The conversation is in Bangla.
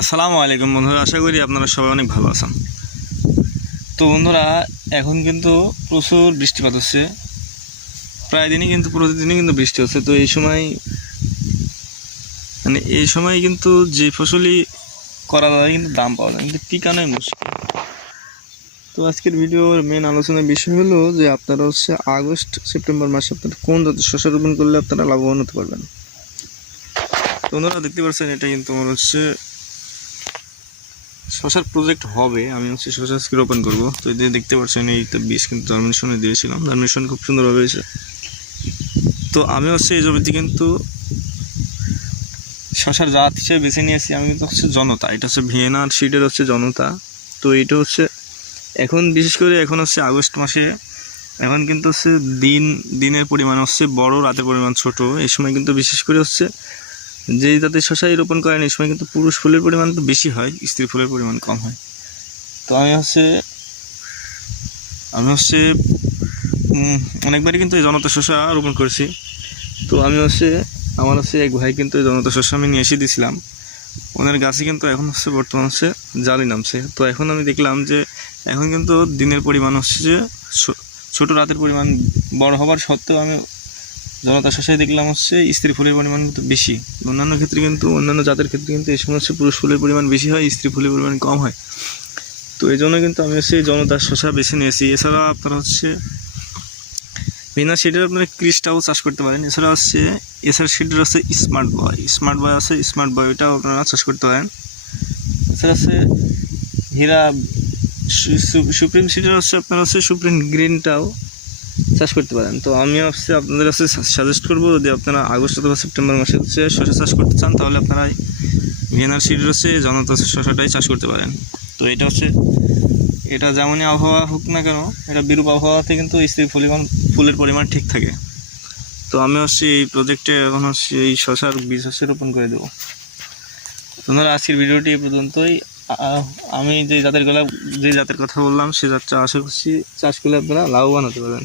আসসালামু আলাইকুম বন্ধুরা, আশা করি আপনারা সবাই অনেক ভালো আছেন। তো বন্ধুরা, এখন কিন্তু প্রচুর বৃষ্টিপাত হচ্ছে। প্রায় দিনই কিন্তু, প্রতিদিনই কিন্তু বৃষ্টি হচ্ছে। তো এই সময় মানে এই সময় কিন্তু যে ফসলই করা যায়, কিন্তু দাম পাওয়া যায় কিন্তু টিকানোই মুশকিল? তো আজকের ভিডিওর মেন আলোচনার বিষয় হলো যে, আপনারা হচ্ছে আগস্ট, সেপ্টেম্বর মাসে আপনারা কোন জাতের শস্য রোপণ করলে আপনারা লাভবান হতে পারবেন? তো বন্ধুরা, দেখতে পাচ্ছেন, এটা কিন্তু আমার হচ্ছে শশার প্রজেক্ট হবে, আমি হচ্ছে শশা আজকে রোপণ করব। তো যে দেখতে পাচ্ছেন, এই তো বীজ কিন্তু জার্মিনেশনে দিয়েছিলাম। জার্মিনেশন খুব সুন্দরভাবে হয়েছে। তো আমি হচ্ছে এই জমিতে কিন্তু শশার জাত হিসেবে বেছে নিয়েছি। আমি কিন্তু হচ্ছে জনতা, এটা হচ্ছে ভিয়েনার সিটের হচ্ছে জনতা। তো এটা হচ্ছে এখন, বিশেষ করে এখন হচ্ছে আগস্ট মাসে, এখন কিন্তু হচ্ছে দিন, দিনের পরিমাণ হচ্ছে বড়, রাতের পরিমাণ ছোট। এই সময় কিন্তু বিশেষ করে হচ্ছে যেই জাতের শশাই রোপণ করেন এই সময় কিন্তু পুরুষ ফুলের পরিমাণ তো বেশি হয়, স্ত্রী ফুলের পরিমাণ কম হয়। তো আমি হচ্ছে আমি হচ্ছে অনেকবারই কিন্তু এই জনতা শশা রোপণ করেছি। তো আমি হচ্ছে, আমার হচ্ছে এক ভাই কিন্তু এই জনতা শস্য আমি নিয়ে এসে দিয়েছিলাম। ওনার গাছে কিন্তু এখন হচ্ছে বর্তমান হচ্ছে জালি নামছে। তো এখন আমি দেখলাম যে, এখন কিন্তু দিনের পরিমাণ হচ্ছে যে ছোট রাতের পরিমাণ বড় হবার সত্ত্বেও আমি জনতা শস্যে দেখলাম হচ্ছে স্ত্রী ফুলের পরিমাণ কিন্তু বেশি। অন্যান্য ক্ষেত্রে কিন্তু, অন্যান্য জাতের ক্ষেত্রে কিন্তু এই সময় হচ্ছে পুরুষ ফুলের পরিমাণ বেশি হয়, স্ত্রী ফুলের পরিমাণ কম হয়। তো এই জন্য কিন্তু আমি হচ্ছে এই জনতার শশা বেছে নিয়েছি। এছাড়া আপনারা হচ্ছে বিনা সিডের আপনারা ক্রিসটাও চাষ করতে পারেন। এছাড়া হচ্ছে এছাড়া সিডের হচ্ছে স্মার্ট বয় স্মার্ট বয় আছে স্মার্ট বয় ওইটাও আপনারা চাষ করতে পারেন। এছাড়া আছে হীরা সুপ্রিম সিডের হচ্ছে আপনার হচ্ছে সুপ্রিম গ্রিনটাও চাষ করতে পারেন। তো আমি হচ্ছে আপনাদের কাছে সাজেস্ট করব, যদি আপনারা আগস্ট অথবা সেপ্টেম্বর মাসে হচ্ছে শশা চাষ করতে চান, তাহলে আপনারা ভিয়েনার সিডের হচ্ছে জনতা শশাটাই চাষ করতে পারেন। তো এটা হচ্ছে, এটা যেমনই আবহাওয়া হোক না কেন, এটা বিরূপ আবহাওয়াতে কিন্তু স্ত্রী পরিমাণ, ফুলের পরিমাণ ঠিক থাকে। তো আমি হচ্ছে এই প্রজেক্টে এখন হচ্ছে এই শশার বীজ হচ্ছে রোপণ করে দেবো। তোমরা আজকের ভিডিওটি এই পর্যন্তই। আমি যে জাতের গলা, যে জাতের কথা বললাম, সে জাতটা আশা করছি চাষ করলে আপনারা লাভবান হতে পারবেন।